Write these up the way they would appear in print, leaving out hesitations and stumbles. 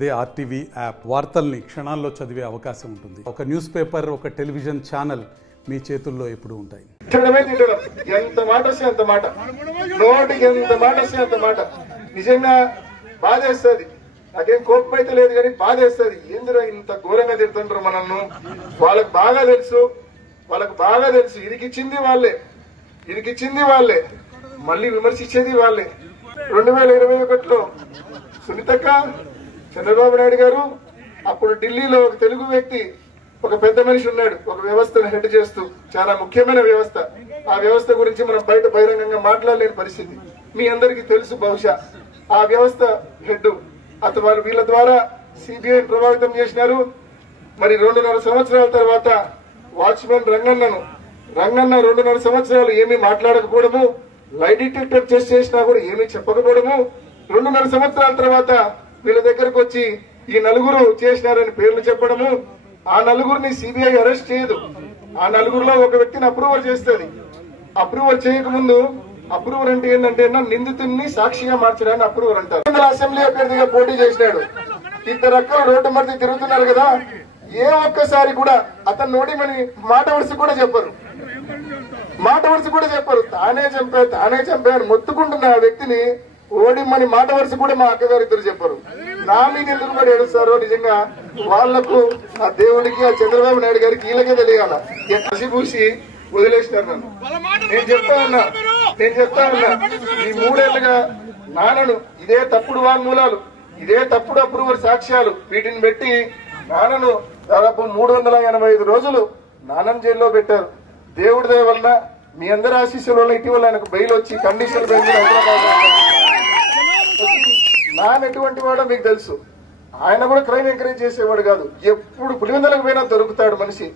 అదే RTV app వార్తల్ని క్షణాల్లో చదివే అవకాశం ఉంటుంది. ఒక న్యూస్ పేపర్, ఒక టెలివిజన్ ఛానల్ మీ చేతుల్లో ఎప్పుడు ఉంటాయి. ఎంత మాట వస్తే అంత మాట, నోటికి ఎంత మాట వస్తే అంత మాట. నిజంగా బాధేస్తుంది. నాకేం కోపం అయితే లేదు కానీ బాధేస్తుంది. ఏందిరా ఇంత ఘోరంగా తిడుతుంటారు మనల్ని. వాళ్ళకు బాగా తెలుసు ఇరికిచ్చింది వాళ్ళే, మళ్ళీ విమర్శించేది వాళ్ళే. 2021లో సునీతక్క, చంద్రబాబు నాయుడు గారు, అప్పుడు ఢిల్లీలో ఒక తెలుగు వ్యక్తి, ఒక పెద్ద మనిషి ఉన్నాడు, ఒక వ్యవస్థను హెడ్ చేస్తూ, చాలా ముఖ్యమైన వ్యవస్థ. ఆ వ్యవస్థ గురించి మనం బయట బహిరంగంగా మాట్లాడలేని పరిస్థితి మీ అందరికీ తెలుసు. బహుశా ఆ వ్యవస్థ హెడ్ అతను వీళ్ళ ద్వారా సిబిఐ ప్రభావితం చేసినారు. మరి 2.5 సంవత్సరాల తర్వాత వాచ్మెన్ రంగన్న 2.5 సంవత్సరాలు ఏమీ మాట్లాడకపోవడము, లై డిటెక్టర్ టెస్ట్ చేసినా కూడా ఏమీ చెప్పకపోవడము, 2.5 సంవత్సరాల తర్వాత వీళ్ళ దగ్గరకు వచ్చి ఈ నలుగురు చేసినారని పేర్లు చెప్పడము. ఆ నలుగురిని సిబిఐ అరెస్ట్ చేయదు. ఆ నలుగురులో ఒక వ్యక్తిని అప్రూవర్ చేస్తుంది. అప్రూవర్ చేయకముందు, అప్రూవర్ అంటే ఏంటంటే నిందితుడిని సాక్షిగా మార్చడాన్ని అప్రూవర్ అంటారు. అసెంబ్లీ అభ్యర్థిగా పోటీ చేసినాడు. 2 అక్కలు రోడ్డు మధ్య తిరుగుతున్నారు కదా, ఏ ఒక్కసారి కూడా అతను నోడిమని మాట వరుస కూడా చెప్పరు. తానే చంపాను మొత్తుకుంటున్న ఆ వ్యక్తిని ఓడిమని మాట వరుస కూడా మా అక్కగారు ఇద్దరు చెప్పరు. నా మీద ఎందుకు మరి ఏడుస్తారో నిజంగా వాళ్లకు, ఆ దేవుడికి, ఆ చంద్రబాబు నాయుడు గారికి వీళ్ళకే తెలియాల. కసిపూసి వదిలేసినారు నన్ను. నేను చెప్తా ఉన్నా ఈ 3 ఏళ్లుగా నాన్నను ఇదే తప్పుడు వాంగ్మూలాలు, ఇదే తప్పుడు అప్రూవర్ సాక్ష్యాలు, వీటిని పెట్టి నాన్నను దాదాపు 385 రోజులు నాన్నను జైల్లో పెట్టారు. దేవుడి దయ వల్ల, మీ అందరి ఆశీస్సుల వల్ల ఇటీవల ఆయనకు బెయిల్ వచ్చి కండిషనల్ బెయిల్ నాన్న ఎటువంటి వాడో మీకు తెలుసు. ఆయన కూడా క్రైమ్ ఎంకరేజ్ చేసేవాడు కాదు. ఎప్పుడు పులివెందులకు పోయినా దొరుకుతాడు మనిషి,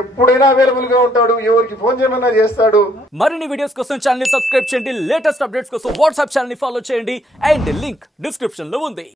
ఎప్పుడైనా అవైలబుల్ గా ఉంటాడు, ఎవరికి ఫోన్ చేయమన్నా చేస్తాడు. మరిన్ని వీడియోస్ కోసం ఛానల్ ని సబ్స్క్రైబ్ చేయండి, లేటెస్ట్ అప్డేట్స్ కోసం వాట్సాప్ ఛానల్ ని ఫాలో చేయండి, అండ్ లింక్ డిస్క్రిప్షన్ లో ఉంది.